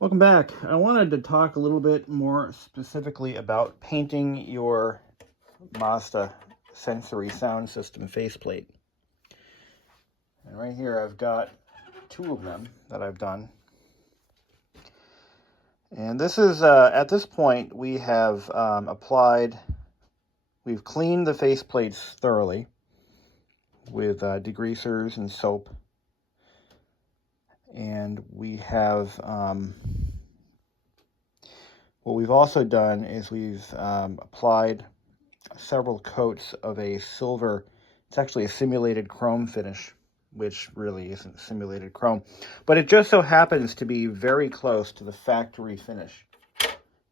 Welcome back. I wanted to talk a little bit more specifically about painting your Mazda sensory sound system faceplate. And right here I've got two of them that I've done. And this is, at this point, we have we've cleaned the faceplates thoroughly with degreasers and soap. And we have, what we've also done is we've applied several coats of a silver, it's actually a simulated chrome finish, which really isn't simulated chrome, but it just so happens to be very close to the factory finish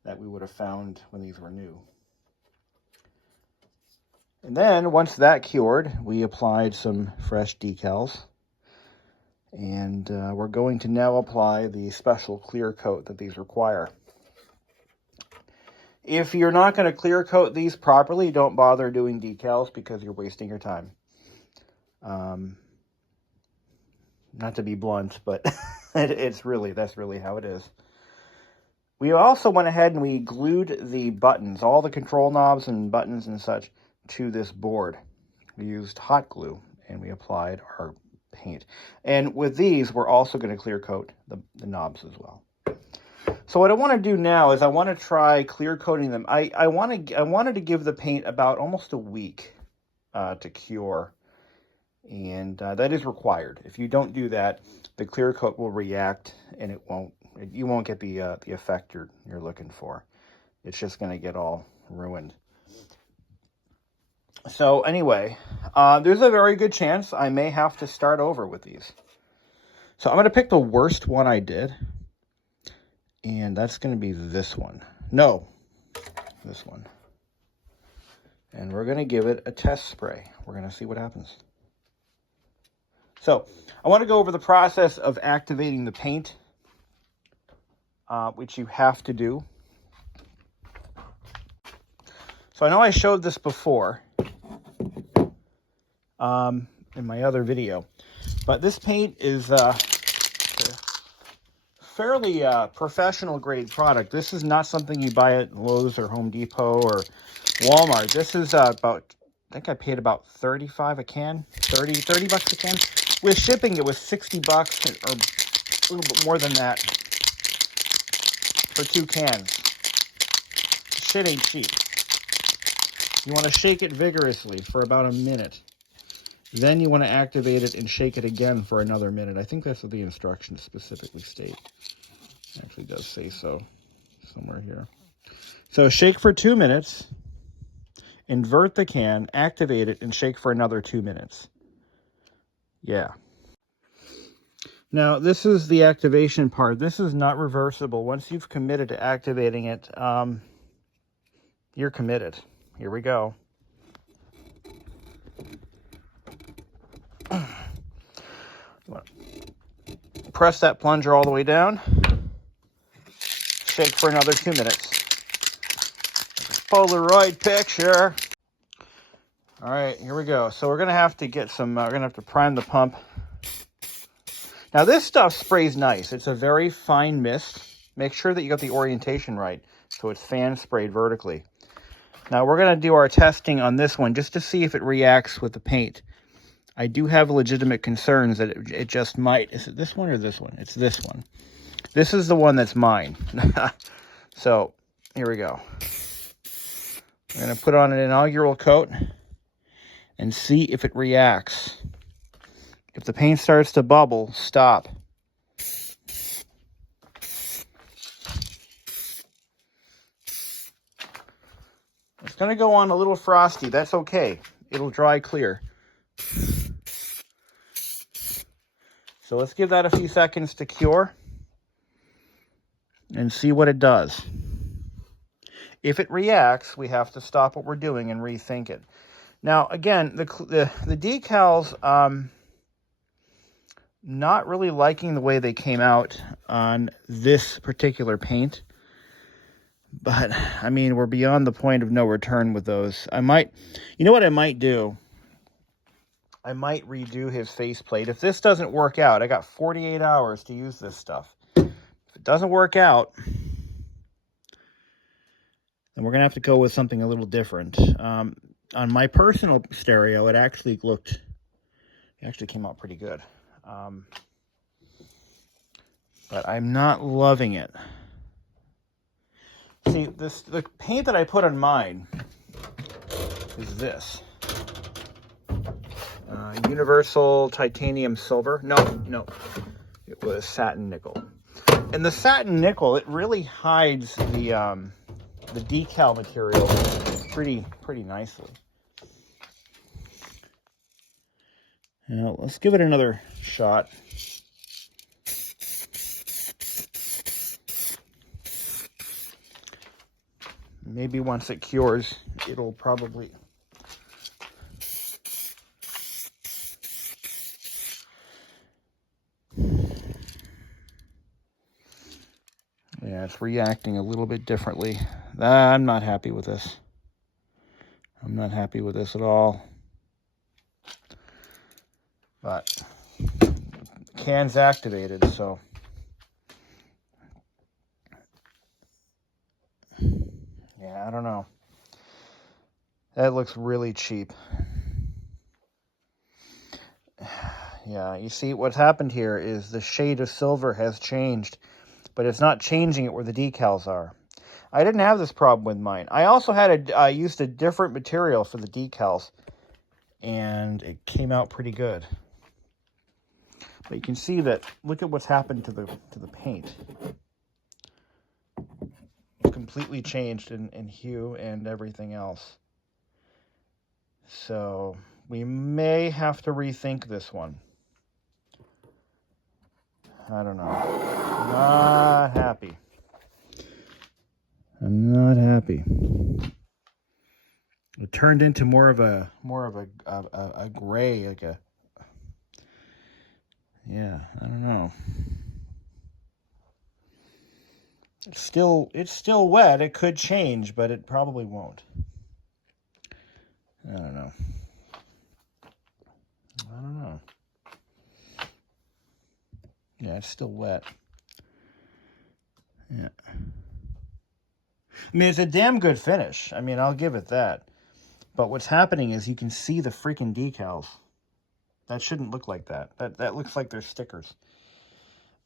that we would have found when these were new. And then once that cured, we applied some fresh decals. And we're going to now apply the special clear coat that these require. If you're not going to clear coat these properly, don't bother doing decals because you're wasting your time. Not to be blunt, but that's really how it is. We also went ahead and we glued the buttons, all the control knobs and buttons and such, to this board. We used hot glue and we applied our paint. And with these, we're also going to clear coat the knobs as well. So what I want to do now is I want to try clear coating them. I wanted to give the paint about almost a week to cure, and that is required. If you don't do that, the clear coat will react, and you won't get the effect you're looking for. It's just going to get all ruined. So anyway, there's a very good chance I may have to start over with these. So I'm going to pick the worst one I did. And that's going to be this one. No, this one. And we're going to give it a test spray. We're going to see what happens. So I want to go over the process of activating the paint, which you have to do. So I know I showed this before in my other video, but this paint is a fairly professional grade product. This is not something you buy at Lowe's or Home Depot or Walmart. This is about, I think I paid about $35 a can, 30 bucks a can. With shipping, it was 60 bucks or a little bit more than that for 2 cans. Shit ain't cheap. You want to shake it vigorously for about a minute. Then you want to activate it and shake it again for another minute. I think that's what the instructions specifically state. It actually does say so somewhere here. So shake for 2 minutes, invert the can, activate it, and shake for another 2 minutes. Yeah. Now, this is the activation part. This is not reversible. Once you've committed to activating it, you're committed. Here we go. You want to press that plunger all the way down. Shake for another 2 minutes. Polaroid picture. All right, here we go. So we're going to have to get some, we're going to have to prime the pump. Now this stuff sprays nice. It's a very fine mist. Make sure that you got the orientation right so it's fan sprayed vertically. Now we're going to do our testing on this one just to see if it reacts with the paint. I do have legitimate concerns that it just might. Is it this one or this one? It's this one. This is the one that's mine. So here we go. We're going to put on an inaugural coat and see if it reacts. If the paint starts to bubble, stop. It's going to go on a little frosty. That's okay. It'll dry clear. So let's give that a few seconds to cure and see what it does. If it reacts, we have to stop what we're doing and rethink it. Now, again, the decals, not really liking the way they came out on this particular paint. But, I mean, we're beyond the point of no return with those. You know what I might do? I might redo his faceplate. If this doesn't work out, I got 48 hours to use this stuff. If it doesn't work out, then we're going to have to go with something a little different. On my personal stereo, it actually came out pretty good. But I'm not loving it. See, the paint that I put on mine is this. Universal titanium silver. No. It was satin nickel. And the satin nickel, it really hides the decal material pretty nicely. Now, let's give it another shot. Maybe once it cures, it'll probably... Yeah, it's reacting a little bit differently. I'm not happy with this. I'm not happy with this at all. But can's activated, so... Yeah, I don't know. That looks really cheap. Yeah, you see, what's happened here is the shade of silver has changed, but it's not changing it where the decals are. I didn't have this problem with mine. I also I used a different material for the decals, and it came out pretty good. But you can see that, look at what's happened to the paint. It's completely changed in hue and everything else. So we may have to rethink this one. I don't know. Not happy. I'm not happy. It turned into more of a gray, like a... Yeah, I don't know. It's still wet. It could change, but it probably won't. I don't know. Yeah, it's still wet. Yeah. I mean, it's a damn good finish. I mean, I'll give it that. But what's happening is you can see the freaking decals. That shouldn't look like that. That looks like they're stickers.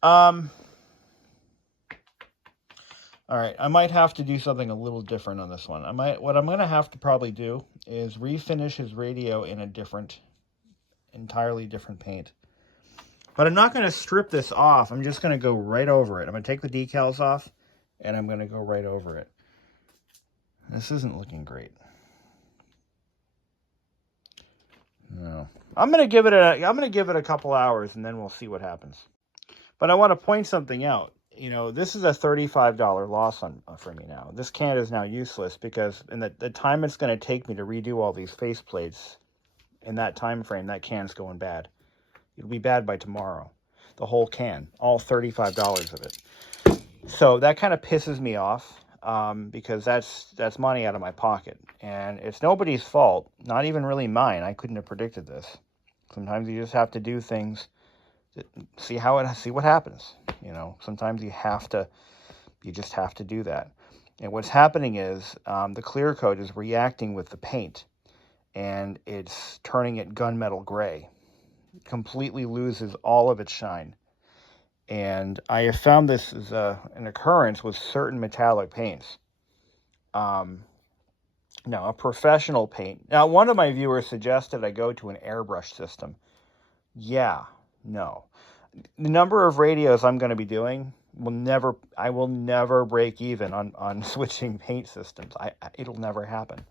All right, I might have to do something a little different on this one. What I'm going to have to probably do is refinish his radio in a entirely different paint. But I'm not going to strip this off. I'm just going to go right over it. I'm going to take the decals off, and I'm going to go right over it. This isn't looking great. No. I'm going to give it a couple hours, and then we'll see what happens. But I want to point something out. You know, this is a $35 loss for me now. This can is now useless because in the time it's going to take me to redo all these faceplates, in that time frame, that can's going bad. It'll be bad by tomorrow. The whole can, all $35 of it. So that kind of pisses me off because that's money out of my pocket, and it's nobody's fault. Not even really mine. I couldn't have predicted this. Sometimes you just have to do things. See what happens. You know, sometimes you just have to do that. And what's happening is the clear coat is reacting with the paint, and it's turning it gunmetal gray. It completely loses all of its shine. And I have found this is an occurrence with certain metallic paints. Now, a professional paint. Now, one of my viewers suggested I go to an airbrush system. Yeah. No. The number of radios I'm going to be doing I will never break even on switching paint systems. It'll never happen.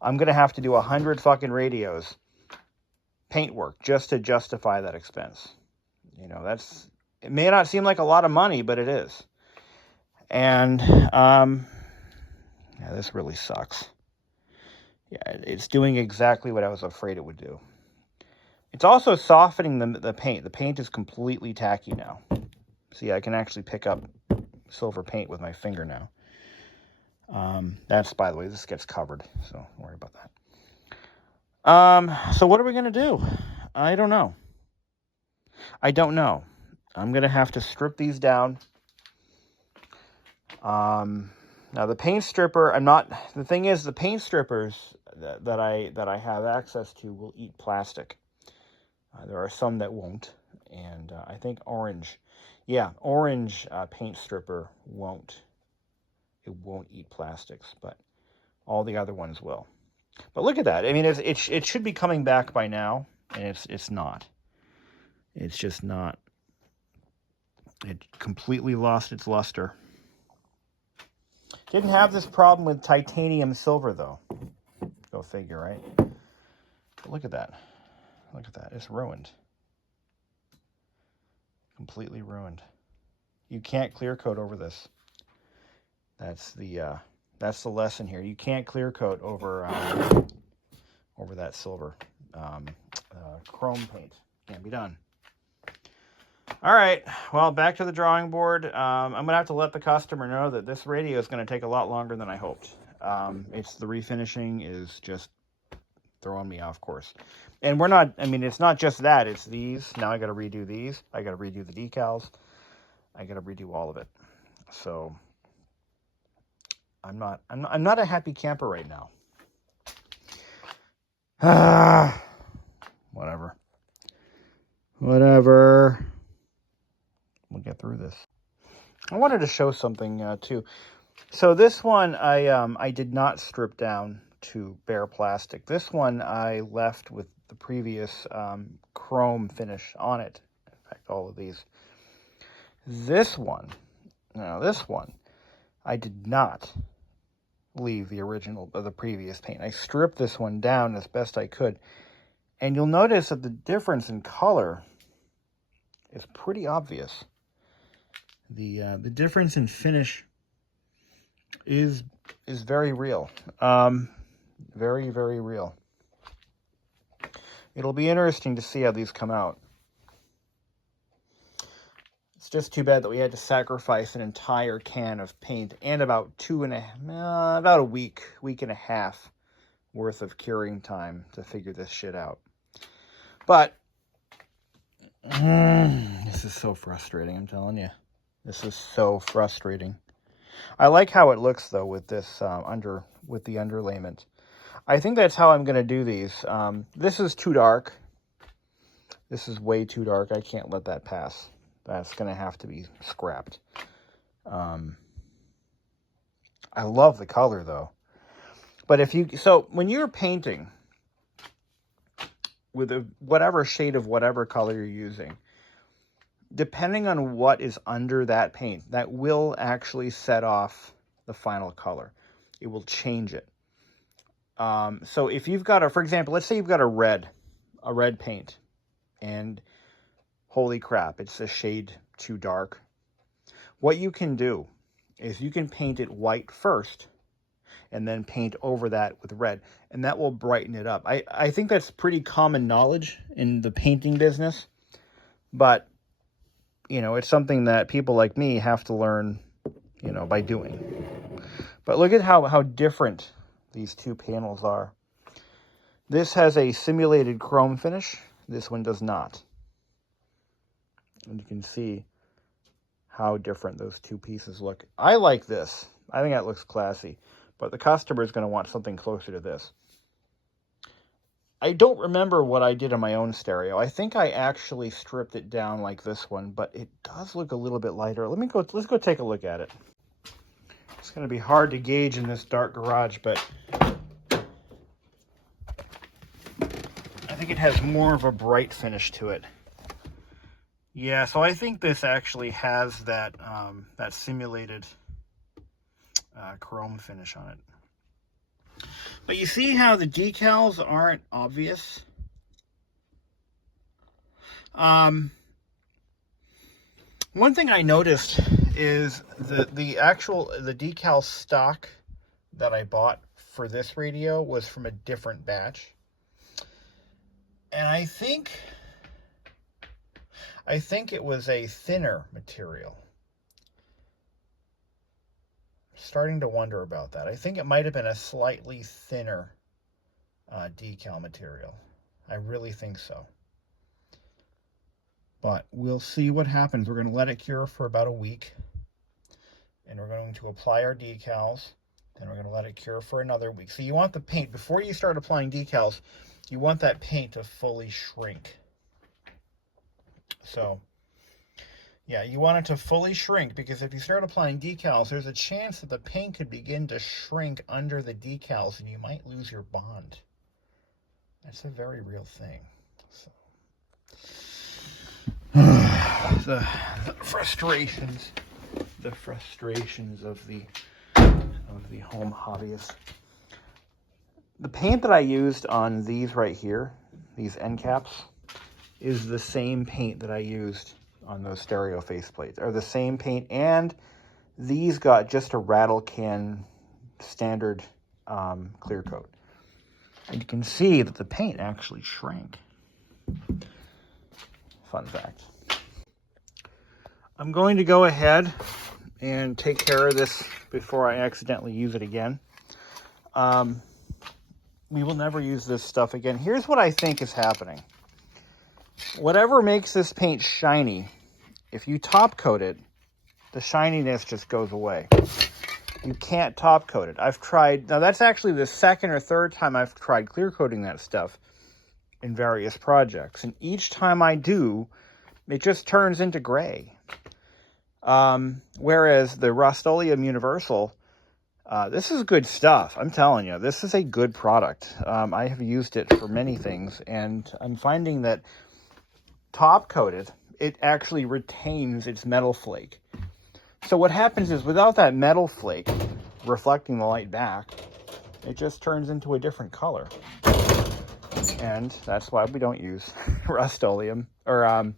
I'm going to have to do 100 fucking radios, paint work, just to justify that expense. You know, it may not seem like a lot of money, but it is. And, yeah, this really sucks. Yeah, it's doing exactly what I was afraid it would do. It's also softening the paint. The paint is completely tacky now. See, I can actually pick up silver paint with my finger now. That's, by the way, this gets covered, so don't worry about that. So what are we going to do? I don't know. I'm going to have to strip these down Now the paint stripper, the thing is, the paint strippers that I have access to will eat plastic. There are some that won't, and I think orange paint stripper won't eat plastics, but all the other ones will. But look at that. I mean, it should be coming back by now, and it's not. It's just not. It completely lost its luster. Didn't have this problem with titanium silver, though. Go figure, right? But look at that. Look at that. It's ruined. Completely ruined. You can't clear coat over this. That's the lesson here. You can't clear coat over that silver. Chrome paint. Can't be done. All right, well, back to the drawing board. I'm going to have to let the customer know that this radio is going to take a lot longer than I hoped. It's the refinishing is just throwing me off course. And it's not just that. It's these. Now I got to redo these. I got to redo the decals. I got to redo all of it. So I'm not a happy camper right now. Whatever. We'll get through this. I wanted to show something too. So this one I did not strip down to bare plastic. This one I left with the previous chrome finish on it. In fact, all of these. This one, I did not leave the original of the previous paint. I stripped this one down as best I could. And you'll notice that the difference in color is pretty obvious. The difference in finish is very real. Very, very real. It'll be interesting to see how these come out. It's just too bad that we had to sacrifice an entire can of paint and about about a week and a half worth of curing time to figure this shit out. But this is so frustrating, I'm telling you. This is so frustrating. I like how it looks though with this with the underlayment. I think that's how I'm going to do these. This is too dark. This is way too dark. I can't let that pass. That's going to have to be scrapped. I love the color though. But when you're painting with whatever shade of whatever color you're using, depending on what is under that paint, that will actually set off the final color. It will change it. So if you've got for example, let's say you've got a red paint, and holy crap, it's a shade too dark. What you can do is you can paint it white first, and then paint over that with red, and that will brighten it up. I think that's pretty common knowledge in the painting business, but it's something that people like me have to learn, by doing. But look at how different these two panels are. This has a simulated chrome finish. This one does not. And you can see how different those two pieces look. I like this. I think that looks classy. But the customer is going to want something closer to this. I don't remember what I did on my own stereo. I think I actually stripped it down like this one, but it does look a little bit lighter. Let's go take a look at it. It's going to be hard to gauge in this dark garage, but I think it has more of a bright finish to it. Yeah, so I think this actually has that simulated chrome finish on it. But you see how the decals aren't obvious? One thing I noticed is the decal stock that I bought for this radio was from a different batch. And I think it was a thinner material. Starting to wonder about that. I think it might have been a slightly thinner decal material. I really think so. But we'll see what happens. We're going to let it cure for about a week. And we're going to apply our decals. Then we're going to let it cure for another week. So you want the paint, before you start applying decals, you want that paint to fully shrink. So, yeah, you want it to fully shrink, because if you start applying decals, there's a chance that the paint could begin to shrink under the decals and you might lose your bond. That's a very real thing. So, the frustrations of the home hobbyist. The paint that I used on these right here, these end caps, is the same paint that I used on those stereo faceplates. Are the same paint, and these got just a rattle can standard clear coat. And you can see that the paint actually shrank. Fun fact. I'm going to go ahead and take care of this before I accidentally use it again. We will never use this stuff again. Here's what I think is happening. Whatever makes this paint shiny, if you top coat it, the shininess just goes away. You can't top coat it. I've tried, now that's actually the second or third time I've tried clear coating that stuff in various projects. And each time I do, it just turns into gray. Whereas the Rust-Oleum Universal, this is good stuff. I'm telling you, this is a good product. I have used it for many things, and I'm finding that top coated, it actually retains its metal flake. So what happens is, without that metal flake reflecting the light back, it just turns into a different color. And that's why we don't use Rust-Oleum or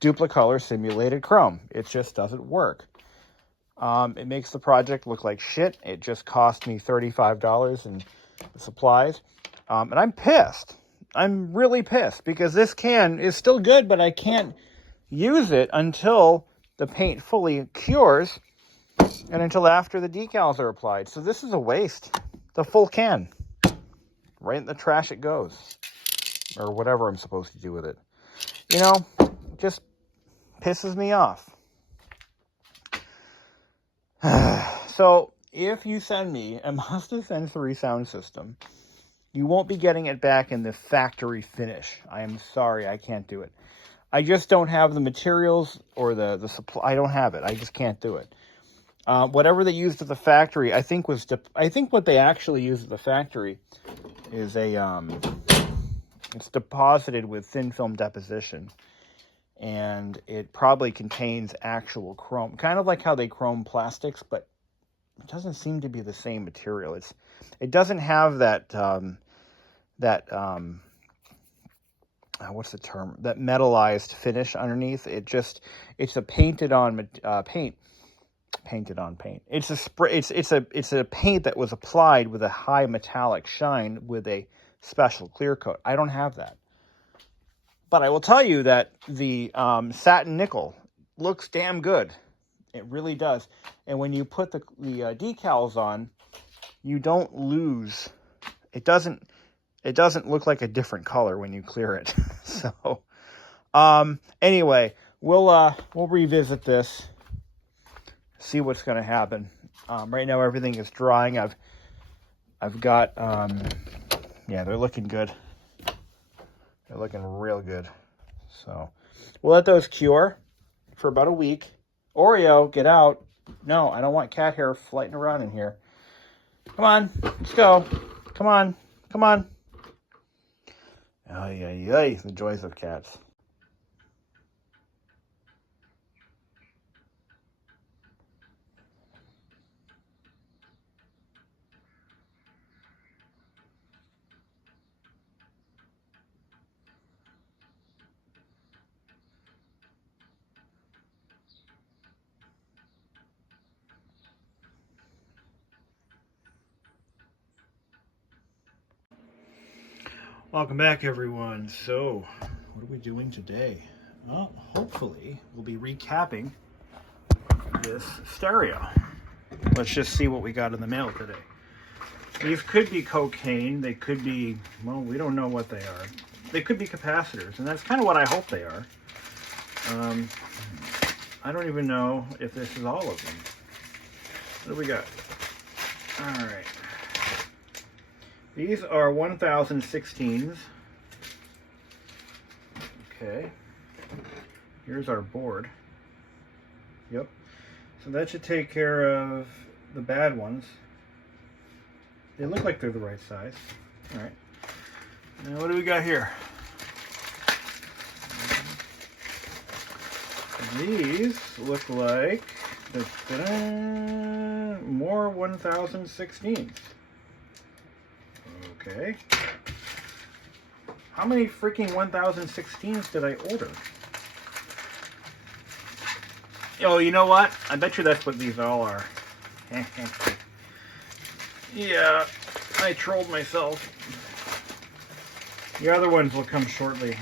Duplicolor simulated chrome. It just doesn't work. It makes the project look like shit. It just cost me $35 in supplies. And I'm pissed. I'm really pissed, because this can is still good, but I can't use it until the paint fully cures and until after the decals are applied. So this is a waste. The full can. Right in the trash it goes. Or whatever I'm supposed to do with it. You know, just pisses me off. So, if you send me a Mazda Sensory sound system, you won't be getting it back in the factory finish. I am sorry, I can't do it. I just don't have the materials or the supply. I don't have it. I just can't do it. Whatever they used at the factory, I think what they actually used at the factory is it's deposited with thin film deposition. And it probably contains actual chrome, kind of like how they chrome plastics, but it doesn't seem to be the same material. It doesn't have that what's the term? That metallized finish underneath. It's a painted on paint. Painted on paint. It's a spray. It's a paint that was applied with a high metallic shine with a special clear coat. I don't have that. But I will tell you that the satin nickel looks damn good. It really does. And when you put the decals on, you don't lose. It doesn't look like a different color when you clear it. So, anyway, we'll revisit this. See what's going to happen. Right now everything is drying. I've got yeah, they're looking good. They're looking real good. So we'll let those cure for about a week. Oreo, get out. No, I don't want cat hair flighting around in here. Come on, let's go. Come on, come on. Ay, ay, ay, the joys of cats. Welcome back, everyone. So, what are we doing today? Well, hopefully, we'll be recapping this stereo. Let's just see what we got in the mail today. These could be cocaine. They could be, well, we don't know what they are. They could be capacitors, and that's kind of what I hope they are. I don't even know if this is all of them. What do we got? All right. These are 1016s. Okay. Here's our board. Yep. So that should take care of the bad ones. They look like they're the right size. All right. Now what do we got here? These look like more 1016s. Okay. How many freaking 1016s did I order? Oh, you know what? I bet you that's what these all are. Yeah, I trolled myself. The other ones will come shortly.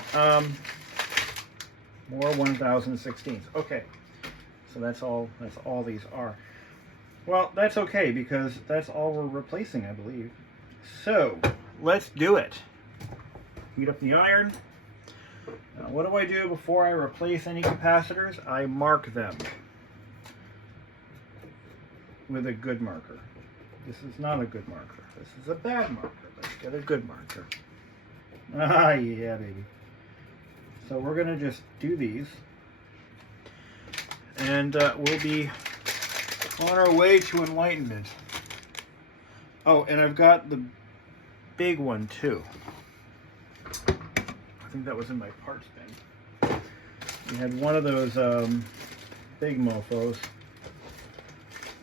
More 1016s. Okay, so that's all these are. Well, that's okay because that's all we're replacing, I believe. So let's do it. Heat up the iron. Now, what do I do before I replace any capacitors? I mark them with a good marker. This is not a good marker. This is a bad marker. Let's get a good marker. Ah, yeah, baby. So we're going to just do these. And we'll be on our way to enlightenment. Oh, and I've got the big one too. I think that was in my parts bin. We had one of those big mofos.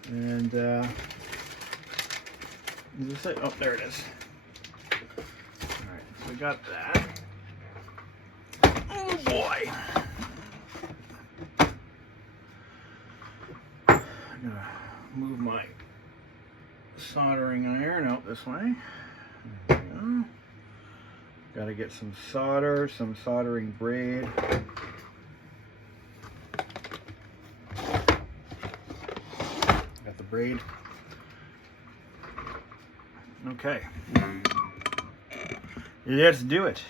And is this it? Oh, there it is. Alright, so we got that. Oh boy. I'm gonna move my soldering iron out this way. There we go. Got to get some solder, some soldering braid. Got the braid. Okay. Let's do it.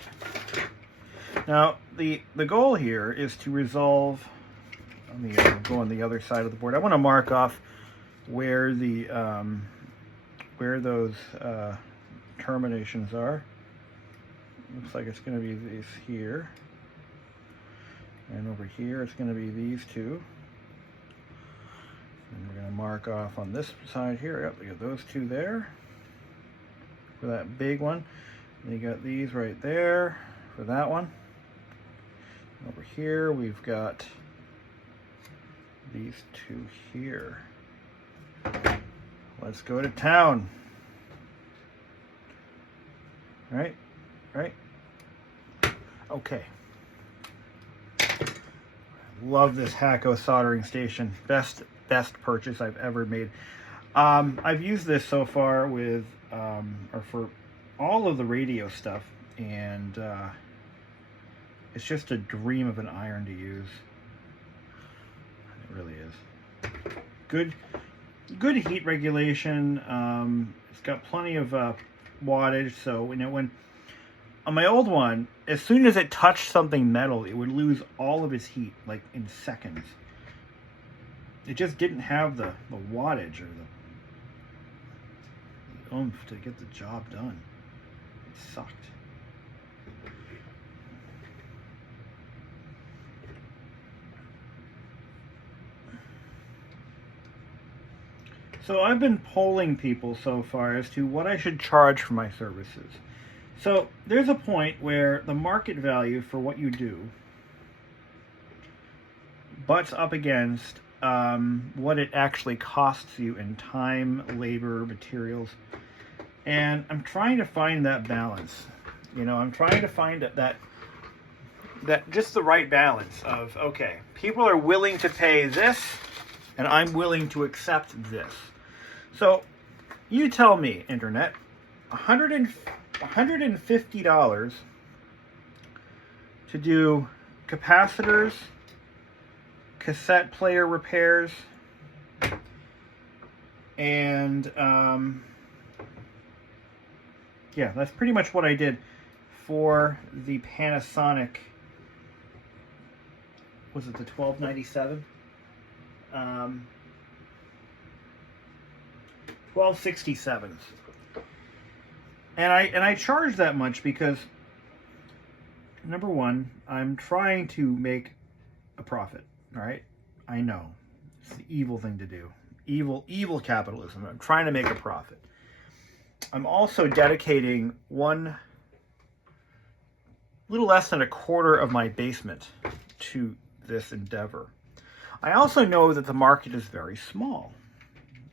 Now, the goal here is to resolve. Let me go on the other side of the board. I want to mark off where the where those terminations are. Looks like it's going to be these here, and over here it's going to be these two. And we're going to mark off on this side here. Yep, we got those two there for that big one. And you got these right there for that one. Over here we've got these two here. Let's go to town. Right? Okay. Love this Hacko soldering station. Best purchase I've ever made. I've used this so far with or for all of the radio stuff, and it's just a dream of an iron to use. It really is. Good heat regulation. It's got plenty of wattage, so when on my old one, as soon as it touched something metal, it would lose all of its heat, like in seconds. It just didn't have the wattage or the oomph to get the job done. It sucked. So I've been polling people so far as to what I should charge for my services. So there's a point where the market value for what you do butts up against what it actually costs you in time, labor, materials. And I'm trying to find that balance. You know, I'm trying to find that just the right balance of, okay, people are willing to pay this, and I'm willing to accept this. So you tell me, Internet, $150 to do capacitors, cassette player repairs, and yeah, that's pretty much what I did for the Panasonic. Was it the 1297? $12.67. And I charge that much because, number one, I'm trying to make a profit. All right, I know it's the evil thing to do. Evil capitalism. I'm trying to make a profit. I'm also dedicating one little less than a quarter of my basement to this endeavor. I also know that the market is very small.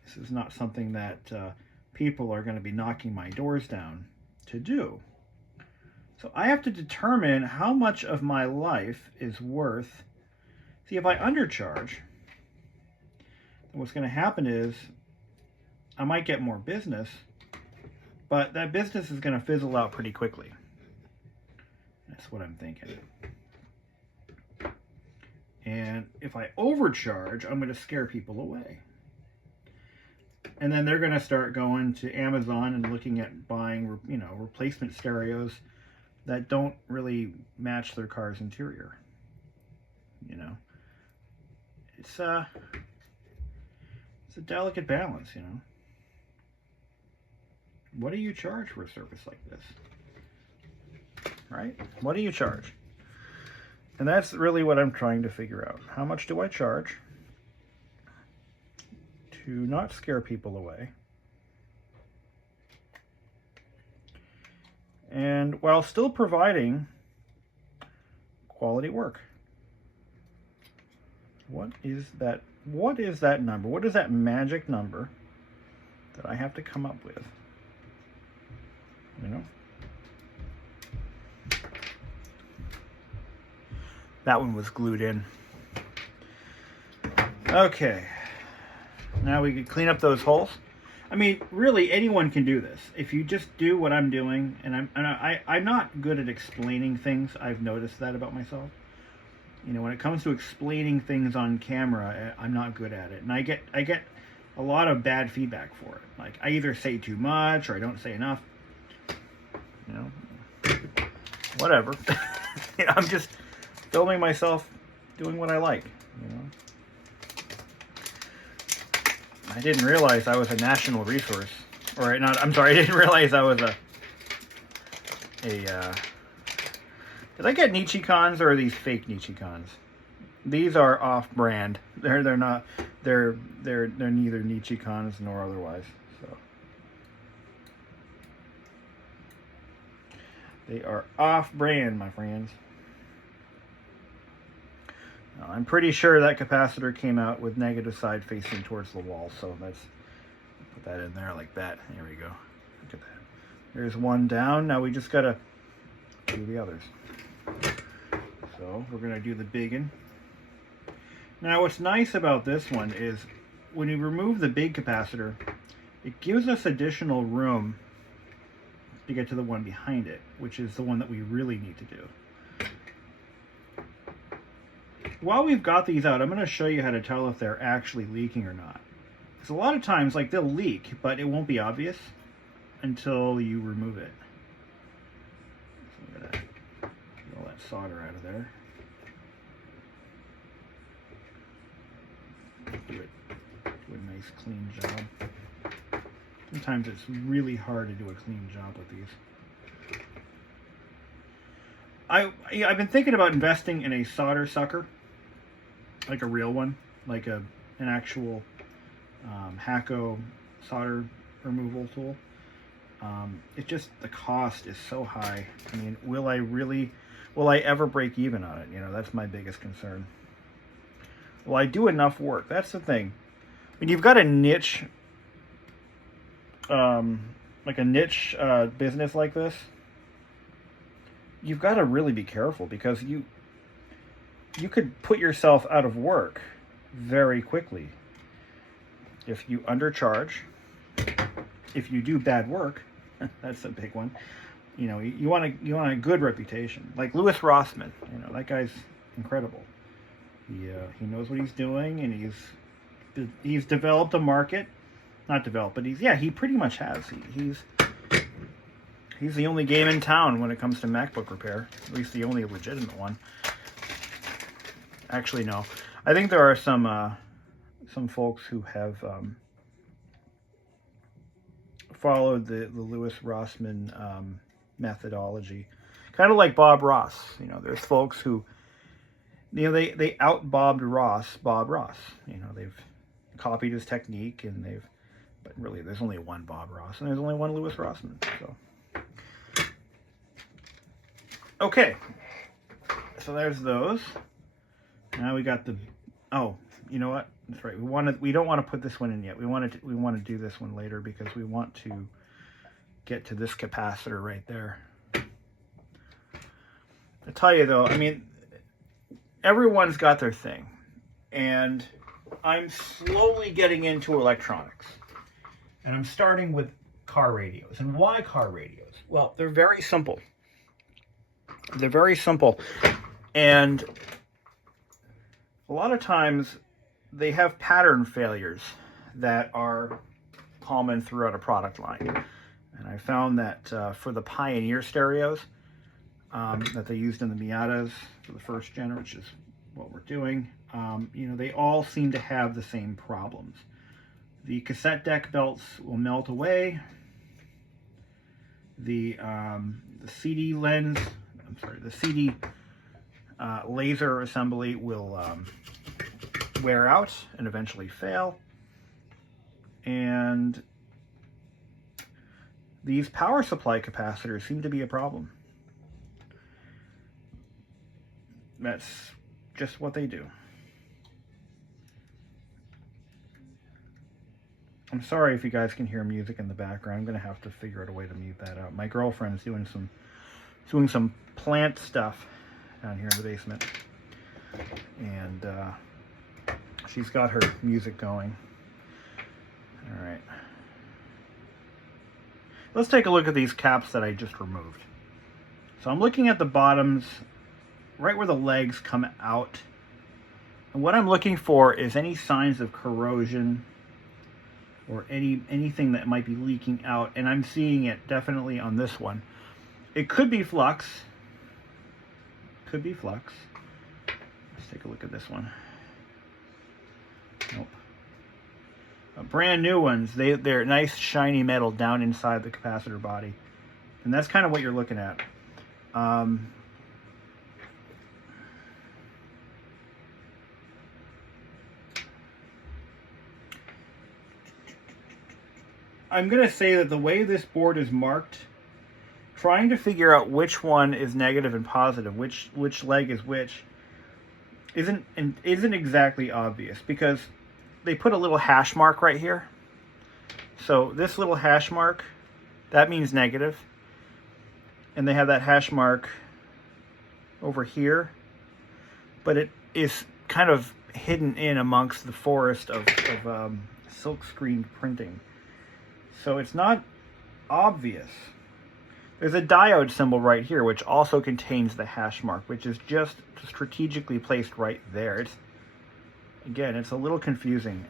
This is not something that people are going to be knocking my doors down to do. So I have to determine how much of my life is worth. See, if I undercharge, then what's going to happen is I might get more business, but that business is going to fizzle out pretty quickly. That's what I'm thinking. And if I overcharge, I'm going to scare people away. And then they're going to start going to Amazon and looking at buying, you know, replacement stereos that don't really match their car's interior. You know, it's a delicate balance, you know. What do you charge for a service like this? Right? What do you charge? And that's really what I'm trying to figure out. How much do I charge to not scare people away, and while still providing quality work? What is that? What is that number? What is that magic number that I have to come up with? You know? That one was glued in. Okay. Now we can clean up those holes. I mean, really, anyone can do this. If you just do what I'm doing, and I'm not good at explaining things. I've noticed that about myself. You know, when it comes to explaining things on camera, I'm not good at it. And I get a lot of bad feedback for it. Like, I either say too much or I don't say enough. You know, whatever. You know, I'm just filming myself doing what I like, you know. I didn't realize I was a national resource. Or not, I'm sorry, I didn't realize I was did I get Nichicons, or are these fake Nichicons? These are off-brand. They're not, they're neither Nichicons nor otherwise. So they are off-brand, my friends. Now, I'm pretty sure that capacitor came out with negative side facing towards the wall, so let's put that in there like that. There we go. Look at that. There's one down. Now we just gotta do the others. So we're gonna do the big one. Now what's nice about this one is when you remove the big capacitor, it gives us additional room to get to the one behind it, which is the one that we really need to do. While we've got these out, I'm going to show you how to tell if they're actually leaking or not. Because a lot of times, like, they'll leak, but it won't be obvious until you remove it. So I'm going to get all that solder out of there. Do a nice clean job. Sometimes it's really hard to do a clean job with these. I've been thinking about investing in a solder sucker, like a real one, like an actual Hakko solder removal tool. It just, the cost is so high. I mean, will I ever break even on it? You know, that's my biggest concern. Will I do enough work? That's the thing. When you've got a niche, like a niche business like this, you've got to really be careful, because you could put yourself out of work very quickly if you undercharge, if you do bad work. That's a big one. You know, you want a good reputation. Like Louis Rossman, you know, that guy's incredible. He knows what he's doing, and he's developed a market. Not developed, but he pretty much has. He's the only game in town when it comes to MacBook repair. At least the only legitimate one. Actually, no. I think there are some folks who have followed the Lewis Rossman methodology, kind of like Bob Ross. You know, there's folks who, you know, they out-Bob Ross. You know, they've copied his technique, and but really there's only one Bob Ross, and there's only one Lewis Rossman. So, okay, so there's those. Now we got the, oh, you know what? That's right. We don't want to put this one in yet. We want to do this one later because we want to get to this capacitor right there. I tell you though, I mean, everyone's got their thing, and I'm slowly getting into electronics, and I'm starting with car radios. And why car radios? Well, they're very simple. They're very simple, and a lot of times they have pattern failures that are common throughout a product line. And I found that for the Pioneer stereos that they used in the Miatas for the first gen, which is what we're doing, you know, they all seem to have the same problems. The cassette deck belts will melt away. The CD lens, I'm sorry, the CD laser assembly will wear out and eventually fail. And these power supply capacitors seem to be a problem. That's just what they do. I'm sorry if you guys can hear music in the background. I'm going to have to figure out a way to mute that out. My girlfriend's doing some plant stuff down here in the basement, and she's got her music going. All right, let's take a look at these caps that I just removed. So I'm looking at the bottoms, right where the legs come out, and what I'm looking for is any signs of corrosion or anything that might be leaking out, and I'm seeing it definitely on this one. It could be flux. Could be flux. Let's take a look at this one. Nope. Brand new ones, they're nice shiny metal down inside the capacitor body, and that's kind of what you're looking at. I'm going to say that the way this board is marked, trying to figure out which one is negative and positive, which leg is which, isn't exactly obvious, because they put a little hash mark right here. So this little hash mark, that means negative. And they have that hash mark over here, but it is kind of hidden in amongst the forest of silk screen printing. So it's not obvious. There's a diode symbol right here, which also contains the hash mark, which is just strategically placed right there. Again, it's a little confusing.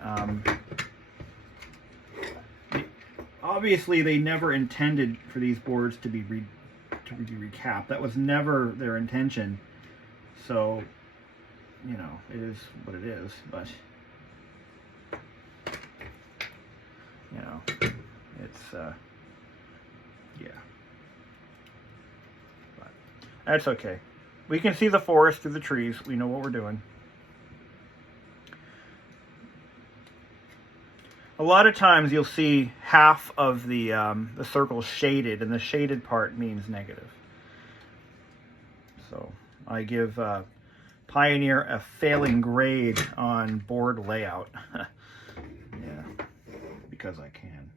Obviously, they never intended for these boards to be recapped. That was never their intention. So, you know, it is what it is. But, you know, it's, yeah. But that's okay. We can see the forest through the trees. We know what we're doing. A lot of times you'll see half of the circle shaded, and the shaded part means negative. So I give Pioneer a failing grade on board layout. Yeah, because I can.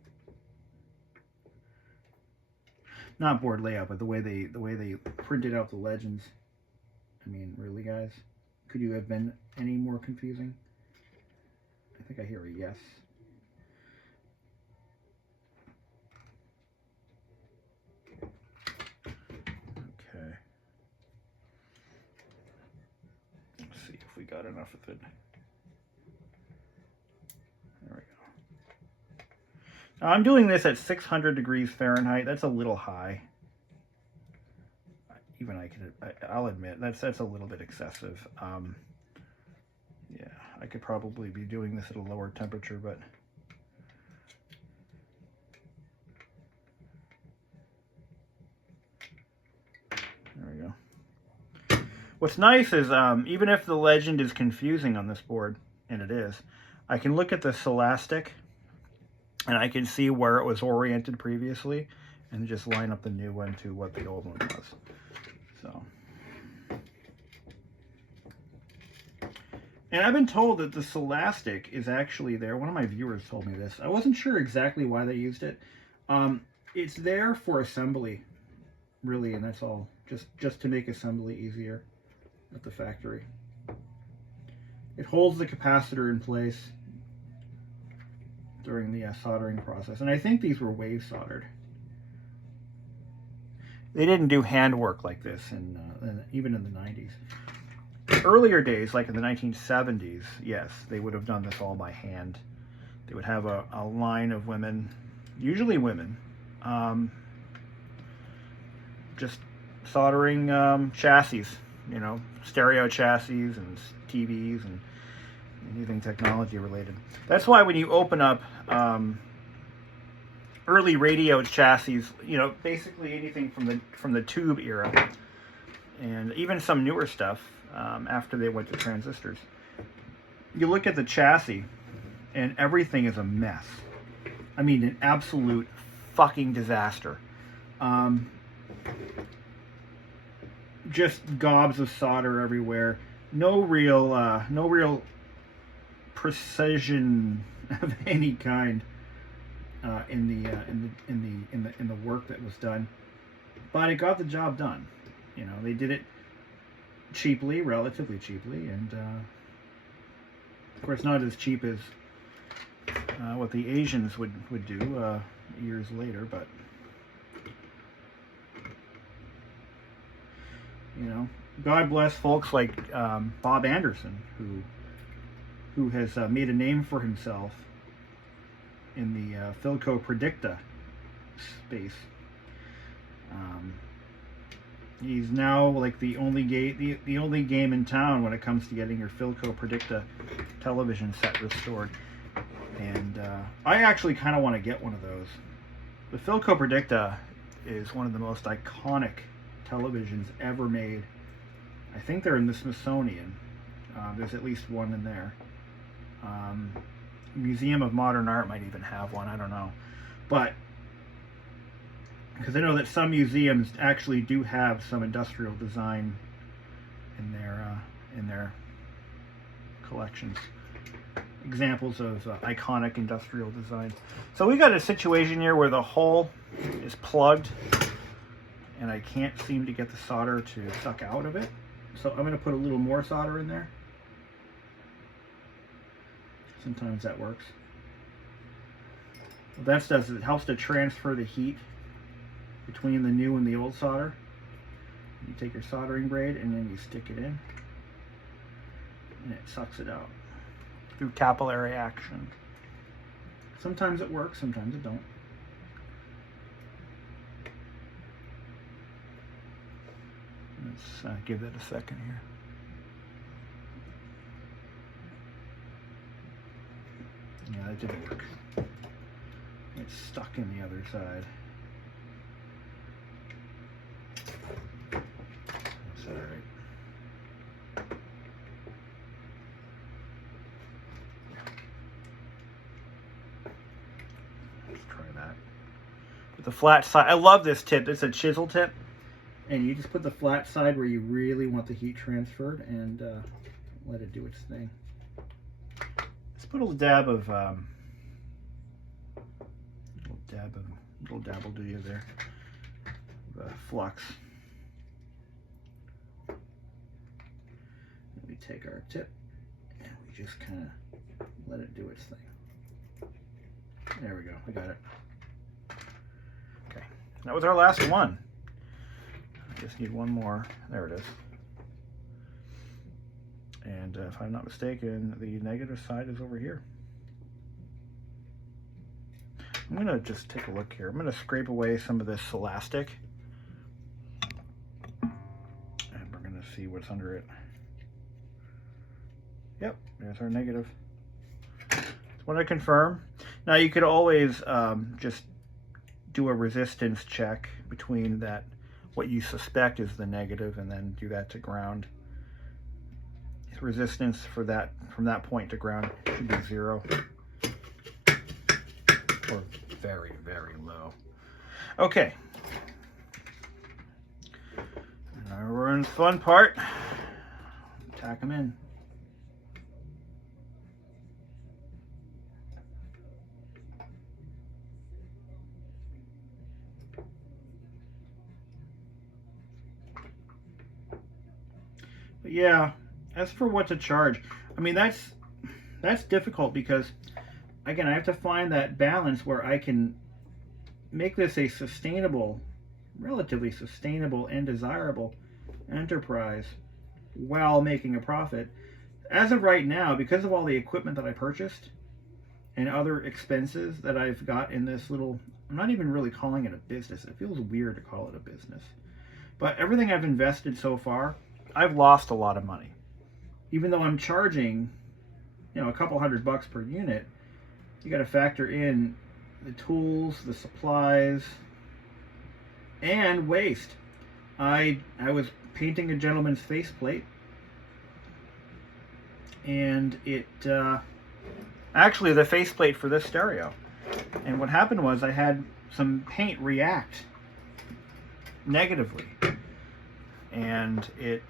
Not board layout, but the way they printed out the legends. I mean, really, guys? Could you have been any more confusing? I think I hear a yes. Okay. Let's see if we got enough of it. There we go. Now, I'm doing this at 600 degrees Fahrenheit. That's a little high. Even I'll admit that's a little bit excessive. Yeah, I could probably be doing this at a lower temperature, but What's nice is, even if the legend is confusing on this board, and it is, I can look at the Scholastic, and I can see where it was oriented previously, and just line up the new one to what the old one was. So, and I've been told that the Scholastic is actually there. One of my viewers told me this. I wasn't sure exactly why they used it. It's there for assembly, really, and that's all. Just to make assembly easier at the factory. It holds the capacitor in place during the soldering process. And I think these were wave soldered. They didn't do handwork like this even in the 90s. Earlier days, like in the 1970s, yes, they would have done this all by hand. They would have a line of women, usually women, just soldering chassis, you know, stereo chassis and TVs and anything technology related. That's why when you open up early radio chassis, you know, basically anything from the tube era, and even some newer stuff after they went to transistors, you look at the chassis and everything is a mess. I mean, an absolute fucking disaster. Just gobs of solder everywhere. No real precision of any kind in the work that was done. But it got the job done. You know, they did it cheaply, relatively cheaply, and of course not as cheap as what the Asians would do years later, but you know, God bless folks like Bob Anderson, who has made a name for himself in the Philco Predicta space. He's now like the only game in town when it comes to getting your Philco Predicta television set restored. And I actually kind of want to get one of those. The Philco Predicta is one of the most iconic televisions ever made. I think they're in the Smithsonian. There's at least one in there. Museum of Modern Art might even have one. I don't know, but because I know that some museums actually do have some industrial design in their collections. Examples of iconic industrial design. So we got a situation here where the hole is plugged and I can't seem to get the solder to suck out of it. So I'm going to put a little more solder in there. Sometimes that works. What that does is it helps to transfer the heat between the new and the old solder. You take your soldering braid and then you stick it in and it sucks it out through capillary action. Sometimes it works, sometimes it don't. Let's give that a second here. Yeah, that didn't work. It's stuck in the other side. That's all right. Let's try that. With the flat side, I love this tip. It's a chisel tip. And you just put the flat side where you really want the heat transferred and let it do its thing. Let's put a little dab of little dab will do you there. Flux. And we take our tip and we just kind of let it do its thing. There we go. We got it. Okay, that was our last one. Just need one more. There it is. And if I'm not mistaken, the negative side is over here. I'm going to just take a look here. I'm going to scrape away some of this Scholastic. And we're going to see what's under it. Yep, there's our negative. Just want to confirm. Now you could always just do a resistance check between that, what you suspect is the negative, and then do that to ground. resistance for that, from that point to ground should be 0 or very, very low. Okay. Now we're in the fun part. Tack them in. But yeah, as for what to charge, I mean, that's difficult because, again, I have to find that balance where I can make this a sustainable, relatively sustainable and desirable enterprise while making a profit. As of right now, because of all the equipment that I purchased and other expenses that I've got in this little, I'm not even really calling it a business. It feels weird to call it a business. But everything I've invested so far, I've lost a lot of money. Even though I'm charging, you know, a couple $100 per unit, you got to factor in the tools, the supplies, and waste. I was painting a gentleman's faceplate, and it actually the faceplate for this stereo. And what happened was I had some paint react negatively, and it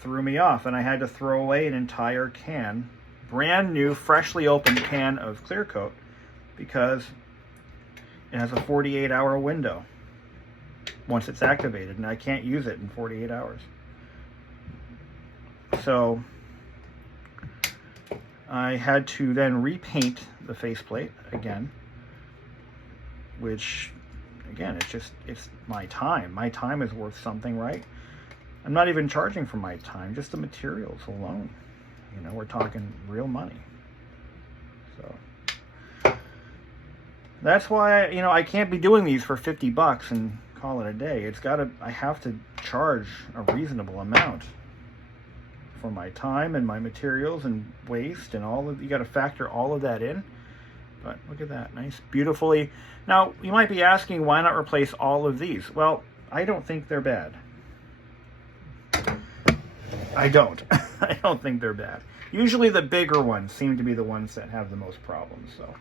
threw me off, and I had to throw away an entire can, brand new, freshly opened can of clear coat, because it has a 48-hour window once it's activated, and I can't use it in 48 hours. So I had to then repaint the faceplate again, which, again, it's my time. My time is worth something, right? I'm not even charging for my time, just the materials alone. You know, we're talking real money. So that's why, you know, I can't be doing these for $50 and call it a day. I have to charge a reasonable amount for my time and my materials and waste and all of, you got to factor all of that in. But look at that, nice, beautifully. Now, you might be asking, why not replace all of these? Well, I don't think they're bad. I don't. I don't think they're bad. Usually the bigger ones seem to be the ones that have the most problems. So,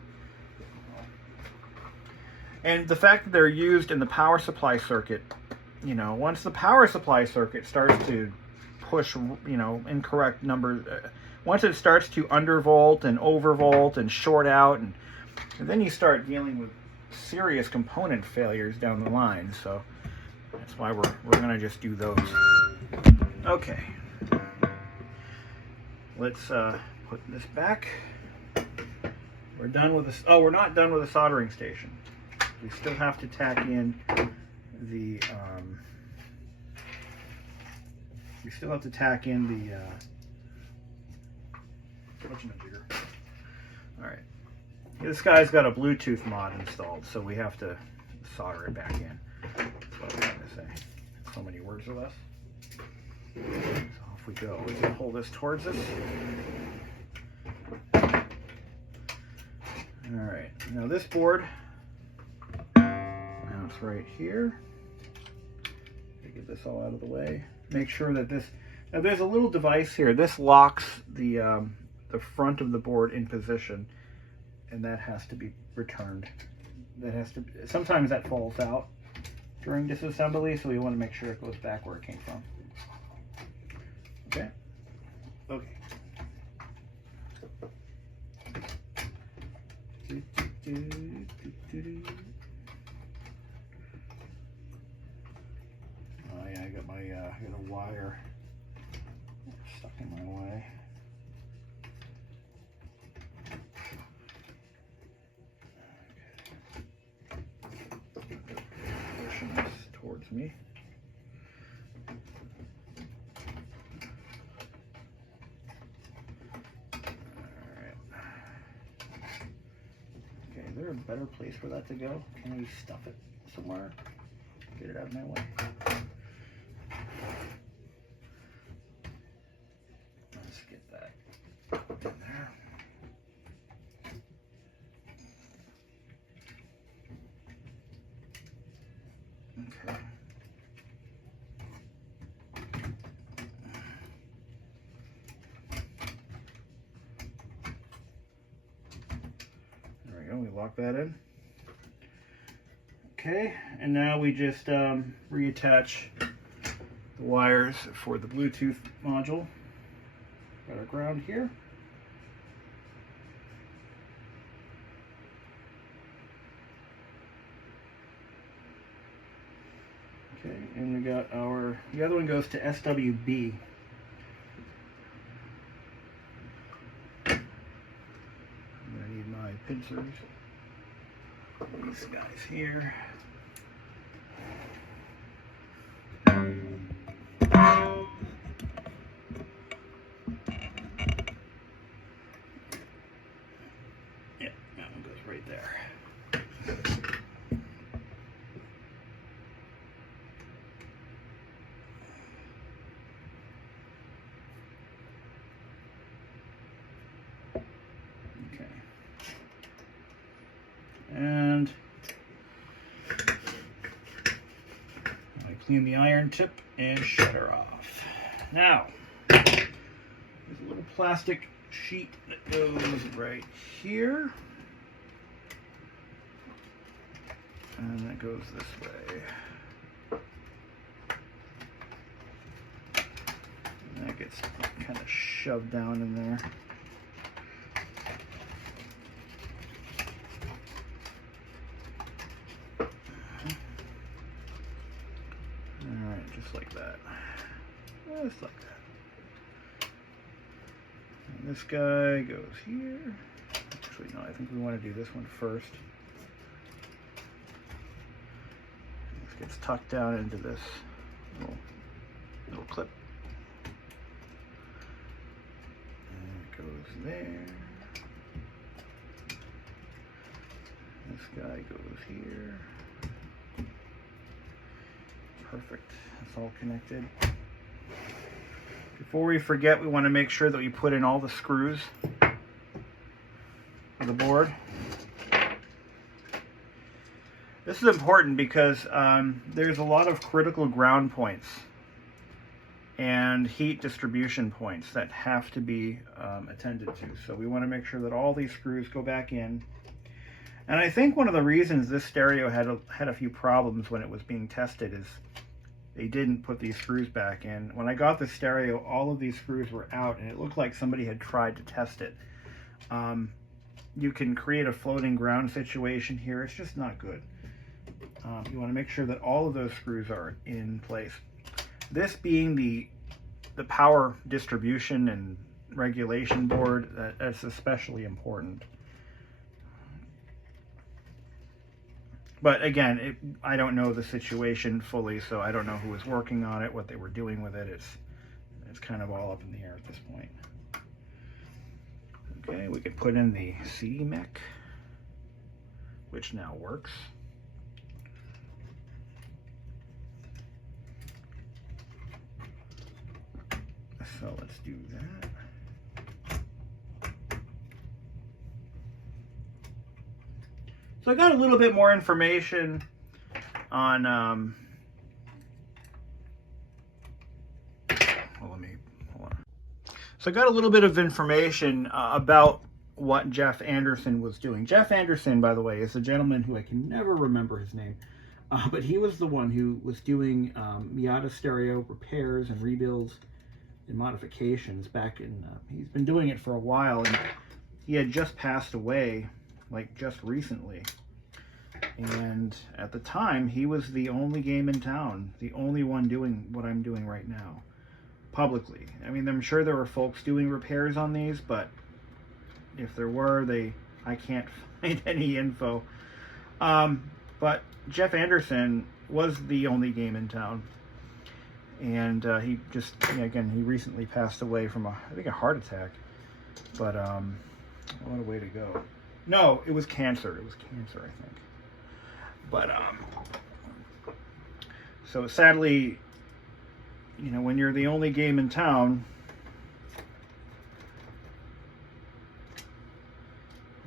and the fact that they're used in the power supply circuit, you know, once the power supply circuit starts to push, you know, incorrect numbers, once it starts to undervolt and overvolt and short out, and then you start dealing with serious component failures down the line. So that's why we're gonna just do those. Okay. Let's put this back. We're done with this. Oh, we're not done with the soldering station. We still have to tack in the. We still have to tack in the. Whatchamajigger. All right. This guy's got a Bluetooth mod installed, so we have to solder it back in. That's what I'm trying to say. So many words or less. So off we go. Let's pull this towards us. Alright, now this board mounts right here. Get this all out of the way. Make sure that this, now there's a little device here. This locks the front of the board in position, and that has to be returned. That has to, sometimes that falls out during disassembly, so we want to make sure it goes back where it came from. Okay. Okay. Oh yeah, I got my I got a wire stuck in my way. Pushing this towards me. Is there a better place for that to go? Can I stuff it somewhere? Get it out of my way. Let's get that in there. Okay. we lock that in. Okay, and now we just reattach the wires for the Bluetooth module. Got our ground here. Okay, and we got the other one goes to SWB. I'm gonna need my pincers. These guys here. Yeah, that one goes right there. Okay. And I clean the iron tip and shut her off. Now, there's a little plastic sheet that goes right here. And that goes this way. And that gets kind of shoved down in there. Alright, just like that. Just like that. And this guy goes here. Actually, no, I think we want to do this one first. This gets tucked down into this little clip. And it goes there. This guy goes here. Perfect. It's all connected. Before we forget, we want to make sure that we put in all the screws for the board. This is important because there's a lot of critical ground points and heat distribution points that have to be attended to. So we want to make sure that all these screws go back in. And I think one of the reasons this stereo had a few problems when it was being tested is they didn't put these screws back in. When I got the stereo, all of these screws were out, and it looked like somebody had tried to test it. You can create a floating ground situation here. It's just not good. You want to make sure that all of those screws are in place. This being the power distribution and regulation board, that's especially important. But again, I don't know the situation fully, so I don't know who was working on it, what they were doing with it. It's kind of all up in the air at this point. Okay, we could put in the CD mech, which now works. So let's do that. So I got a little bit more information on, hold on. So I got a little bit of information about what Jeff Anderson was doing. Jeff Anderson, by the way, is a gentleman who I can never remember his name, but he was the one who was doing Miata stereo repairs and rebuilds and modifications back in, he's been doing it for a while, and he had just passed away like just recently, and at the time he was the only game in town, the only one doing what I'm doing right now publicly. I mean, I'm sure there were folks doing repairs on these, but if there were, I can't find any info. But Jeff Anderson was the only game in town, and he just, again, he recently passed away from I think a heart attack, but what a way to go. No, it was cancer. It was cancer, I think. But, so sadly, when you're the only game in town,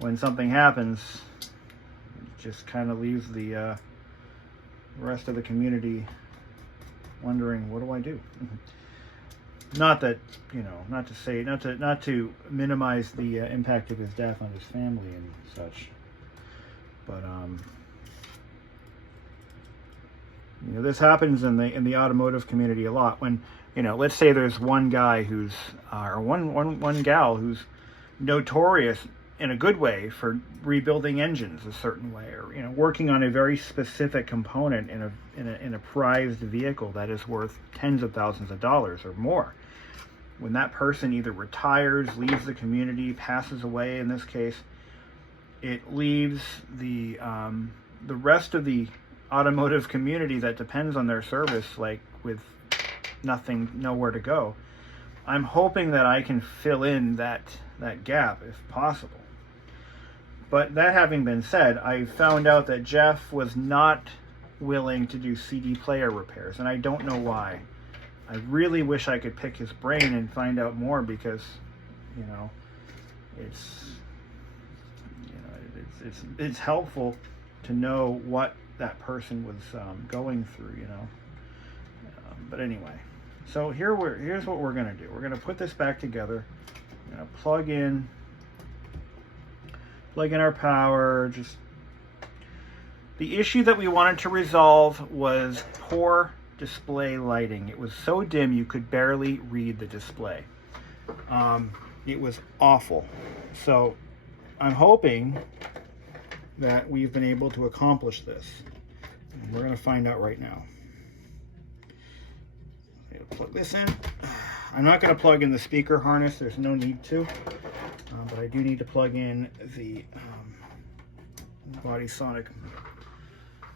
when something happens, it just kind of leaves the rest of the community wondering, what do I do? Not that, not to minimize the impact of his death on his family and such, But you know, this happens in the automotive community a lot. When, you know, let's say there's one guy who's or one gal who's notorious in a good way for rebuilding engines a certain way, or, you know, working on a very specific component in a prized vehicle that is worth tens of thousands of dollars or more. When that person either retires, leaves the community, passes away in this case, it leaves the rest of the automotive community that depends on their service like with nowhere to go. I'm hoping that I can fill in that gap if possible. But that having been said, I found out that Jeff was not willing to do CD player repairs, and I don't know why. I really wish I could pick his brain and find out more, because, you know, it's helpful to know what that person was going through, you know. But anyway, so here's what we're gonna do. We're gonna put this back together. I'm gonna plug in our power. Just the issue that we wanted to resolve was poor display lighting. It was so dim you could barely read the display. It was awful. So I'm hoping that we've been able to accomplish this. And we're going to find out right now. Plug this in. I'm not going to plug in the speaker harness. There's no need to. But I do need to plug in the body sonic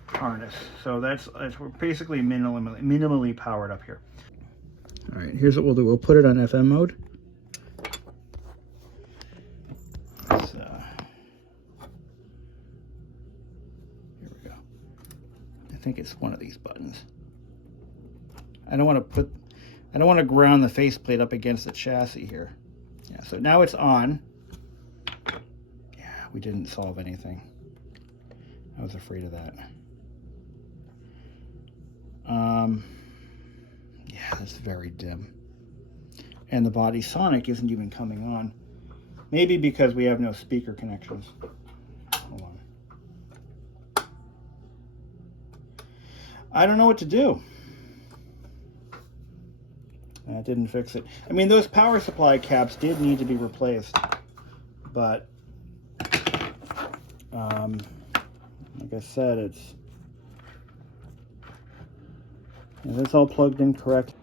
harness. So we're basically minimally powered up here. All right, here's what we'll do. We'll put it on FM mode. Here we go. I think it's one of these buttons. I don't want to ground the faceplate up against the chassis here. Yeah, so now it's on. Yeah, we didn't solve anything. I was afraid of that. Yeah, that's very dim. And the body sonic isn't even coming on. Maybe because we have no speaker connections. Hold on. I don't know what to do. That didn't fix it. I mean, those power supply caps did need to be replaced, but like I said, it's all plugged in correct.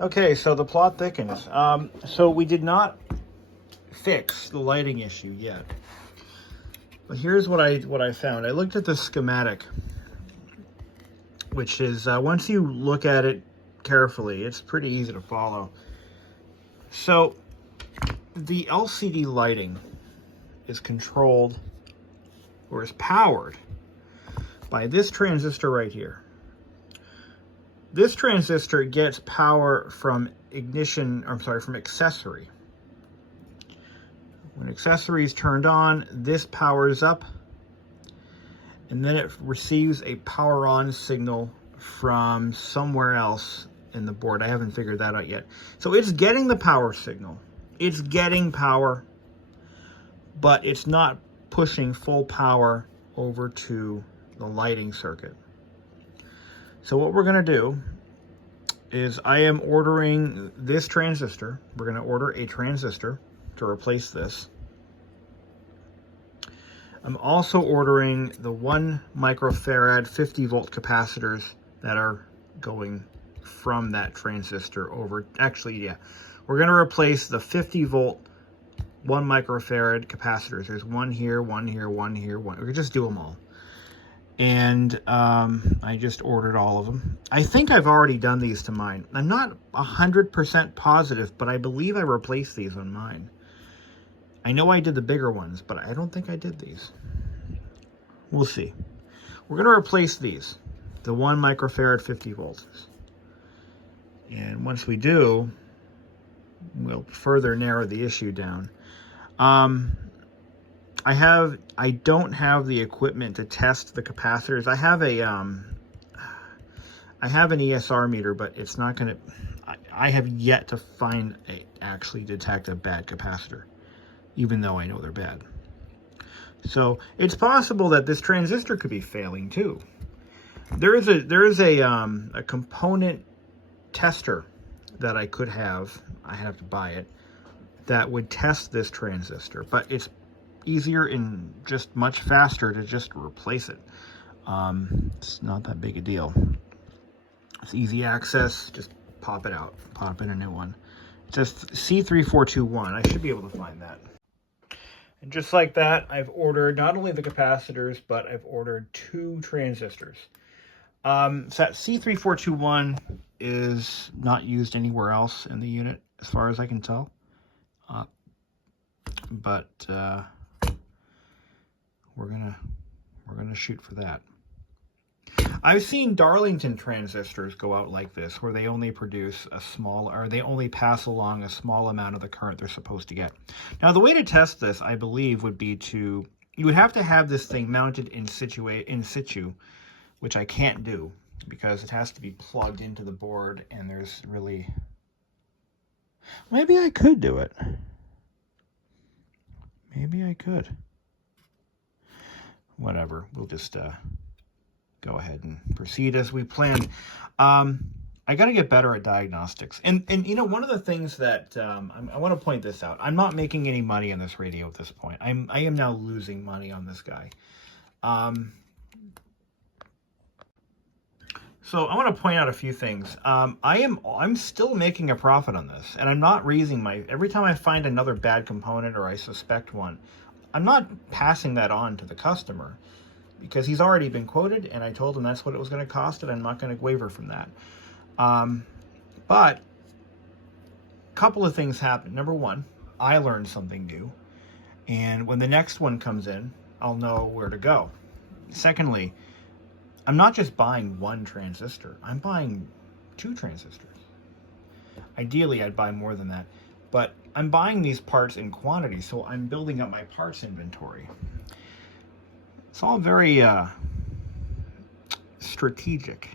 Okay, so the plot thickens. So we did not fix the lighting issue yet, but here's what I found. I looked at the schematic, which is once you look at it carefully, it's pretty easy to follow. So the LCD lighting is controlled, or is powered, by this transistor right here. This transistor gets power from from accessory. When accessory is turned on, this powers up, and then it receives a power on signal from somewhere else in the board. I haven't figured that out yet. So it's getting the power signal. It's getting power, but it's not pushing full power over to the lighting circuit. So what we're going to do is I am ordering this transistor. We're going to order a transistor to replace this. I'm also ordering the 1 microfarad 50 volt capacitors that are going from that transistor over. Actually, yeah, we're going to replace the 50 volt 1 microfarad capacitors. There's one here, one here, one here, one. We can just do them all. And I just ordered all of them. I think I've already done these to mine. I'm not 100% positive, but I believe I replaced these on mine. I know I did the bigger ones, but I don't think I did these. We'll see. We're going to replace these, the 1 microfarad 50 volts. And once we do, we'll further narrow the issue down. I don't have the equipment to test the capacitors. I have an ESR meter, but it's not going to, I have yet to actually detect a bad capacitor, even though I know they're bad. So it's possible that this transistor could be failing too. There is a component tester that I could have. I have to buy it, that would test this transistor, but it's easier and just much faster to just replace it. It's not that big a deal. It's easy access. Just pop it out, pop in a new one. Just C3421. I should be able to find that. And just like that, I've ordered not only the capacitors, but I've ordered 2 transistors. So that C3421 is not used anywhere else in the unit, as far as I can tell. But we're gonna shoot for that. I've seen Darlington transistors go out like this, where they only produce a small, or they only pass along a small amount of the current they're supposed to get. Now, the way to test this, I believe, would be you would have to have this thing mounted in situ, which I can't do because it has to be plugged into the board, and there's really... Maybe I could do it. Maybe I could. Whatever, we'll just go ahead and proceed as we planned. I got to get better at diagnostics. And you know, one of the things that I want to point this out. I'm not making any money on this radio at this point. I am now losing money on this guy. So I want to point out a few things. I'm still making a profit on this, and I'm not raising my... Every time I find another bad component or I suspect one, I'm not passing that on to the customer, because he's already been quoted, and I told him that's what it was going to cost, and I'm not going to waver from that. But a couple of things happened. Number one, I learned something new, and when the next one comes in, I'll know where to go. Secondly, I'm not just buying 1 transistor. I'm buying 2 transistors. Ideally, I'd buy more than that, but I'm buying these parts in quantity, so I'm building up my parts inventory. It's all very strategic.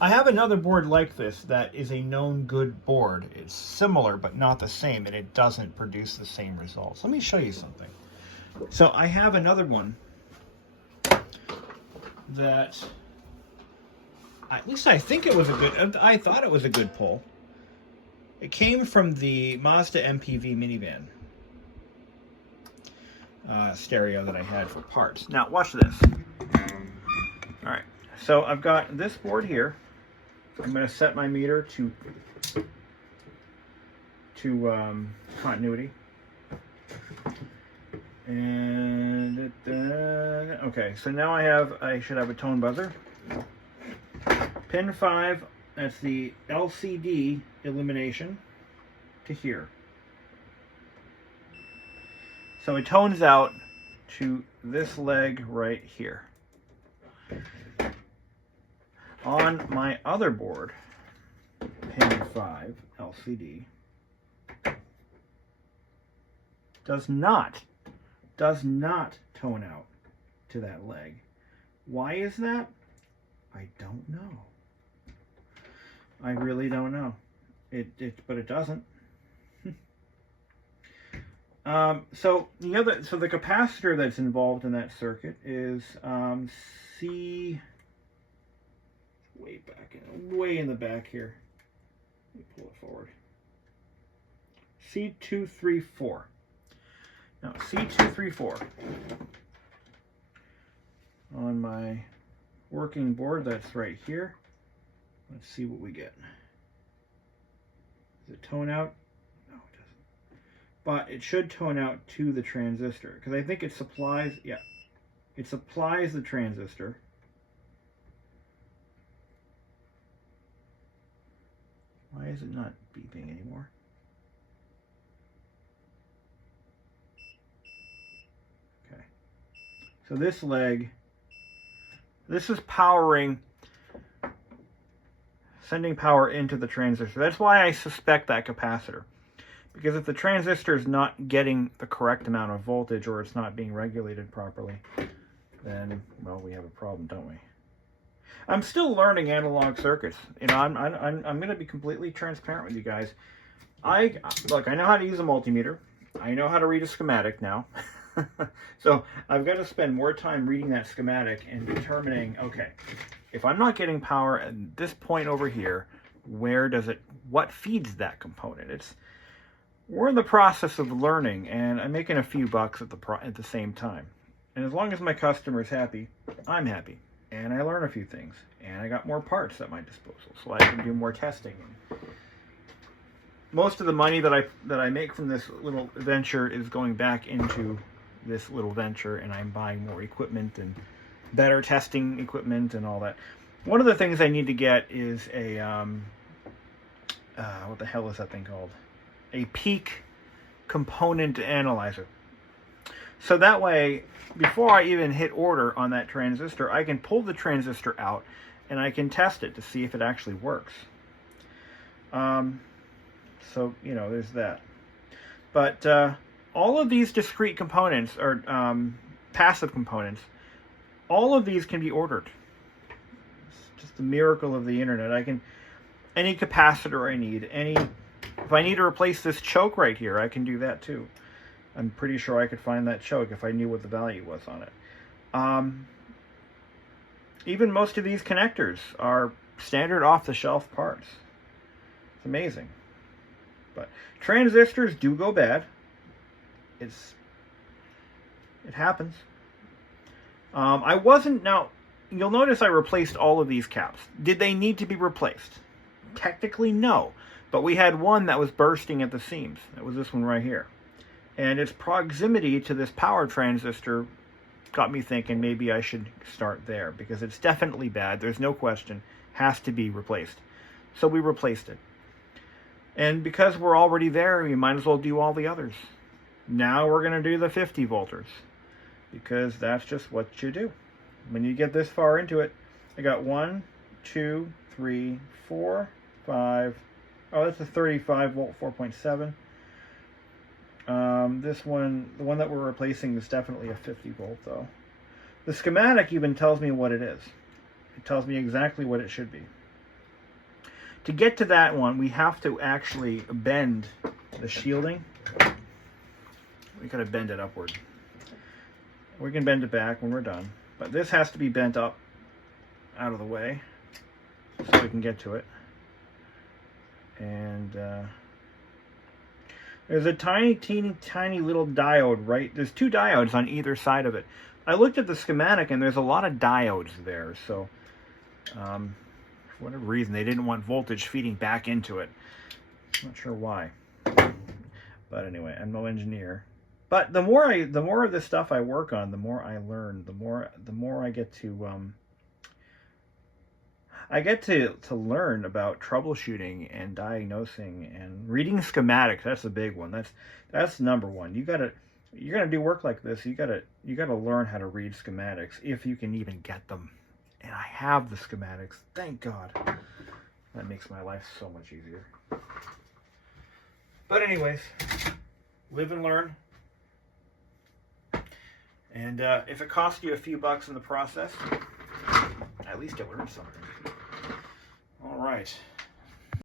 I have another board like this that is a known good board. It's similar, but not the same, and it doesn't produce the same results. Let me show you something. So I have another one that, at least I think it was a good, I thought it was a good pull. It came from the Mazda MPV minivan stereo that I had for parts. Now watch this. All right, so I've got this board here. I'm going to set my meter to continuity. And okay, so now I should have a tone buzzer. Pin 5, that's the LCD illumination to here. So it tones out to this leg right here. On my other board, pin 5 LCD does not tone out to that leg. Why is that? I don't know. I really don't know. But it doesn't. So the capacitor that's involved in that circuit is way in the back here. Let me pull it forward. C234. Now, C234 on my working board, that's right here. Let's see what we get. Does it tone out? No, it doesn't. But it should tone out to the transistor, because I think it supplies, yeah, it supplies the transistor. Why is it not beeping anymore? So this leg, this is powering, sending power into the transistor. That's why I suspect that capacitor. Because if the transistor is not getting the correct amount of voltage, or it's not being regulated properly, then, well, we have a problem, don't we? I'm still learning analog circuits. You know, I'm going to be completely transparent with you guys. Look, I know how to use a multimeter. I know how to read a schematic now. So I've got to spend more time reading that schematic and determining, okay, if I'm not getting power at this point over here, what feeds that component? We're in the process of learning, and I'm making a few bucks at the same time. And as long as my customer's happy, I'm happy. And I learn a few things, and I got more parts at my disposal, so I can do more testing. Most of the money that I make from this little venture is going back into this little venture, and I'm buying more equipment and better testing equipment and all that. One of the things I need to get is a what the hell is that thing called? A peak component analyzer. So that way, before I even hit order on that transistor, I can pull the transistor out and I can test it to see if it actually works. So, you know, there's that. But all of these discrete components, or passive components, all of these can be ordered. It's just a miracle of the internet. Any capacitor I need, if I need to replace this choke right here, I can do that too. I'm pretty sure I could find that choke if I knew what the value was on it. Even most of these connectors are standard off-the-shelf parts. It's amazing. But transistors do go bad. It happens. Now, you'll notice I replaced all of these caps. Did they need to be replaced? Technically, no. But we had one that was bursting at the seams. That was this one right here. And its proximity to this power transistor got me thinking maybe I should start there, because it's definitely bad. There's no question. Has to be replaced. So we replaced it. And because we're already there, we might as well do all the others. Now we're going to do the 50 volters, because that's just what you do. When you get this far into it, I got 1, 2, 3, 4, 5. Oh, that's a 35 volt 4.7. This one, the one that we're replacing, is definitely a 50 volt though. The schematic even tells me what it is. It tells me exactly what it should be. To get to that one, we have to actually bend the shielding. We gotta bend it upward. We can bend it back when we're done, but this has to be bent up out of the way so we can get to it. And there's a tiny little diode there's 2 diodes on either side of it. I looked at the schematic and there's a lot of diodes there, so for whatever reason they didn't want voltage feeding back into it. I'm not sure why. But anyway, I'm no engineer. But the more of this stuff I work on, the more I learn, the more I get to learn about troubleshooting and diagnosing and reading schematics. That's the big one. That's number one. You're gonna do work like this. You gotta learn how to read schematics if you can even get them. And I have the schematics. Thank God. That makes my life so much easier. But anyways, live and learn. And if it costs you a few bucks in the process, at least you learned something. All right.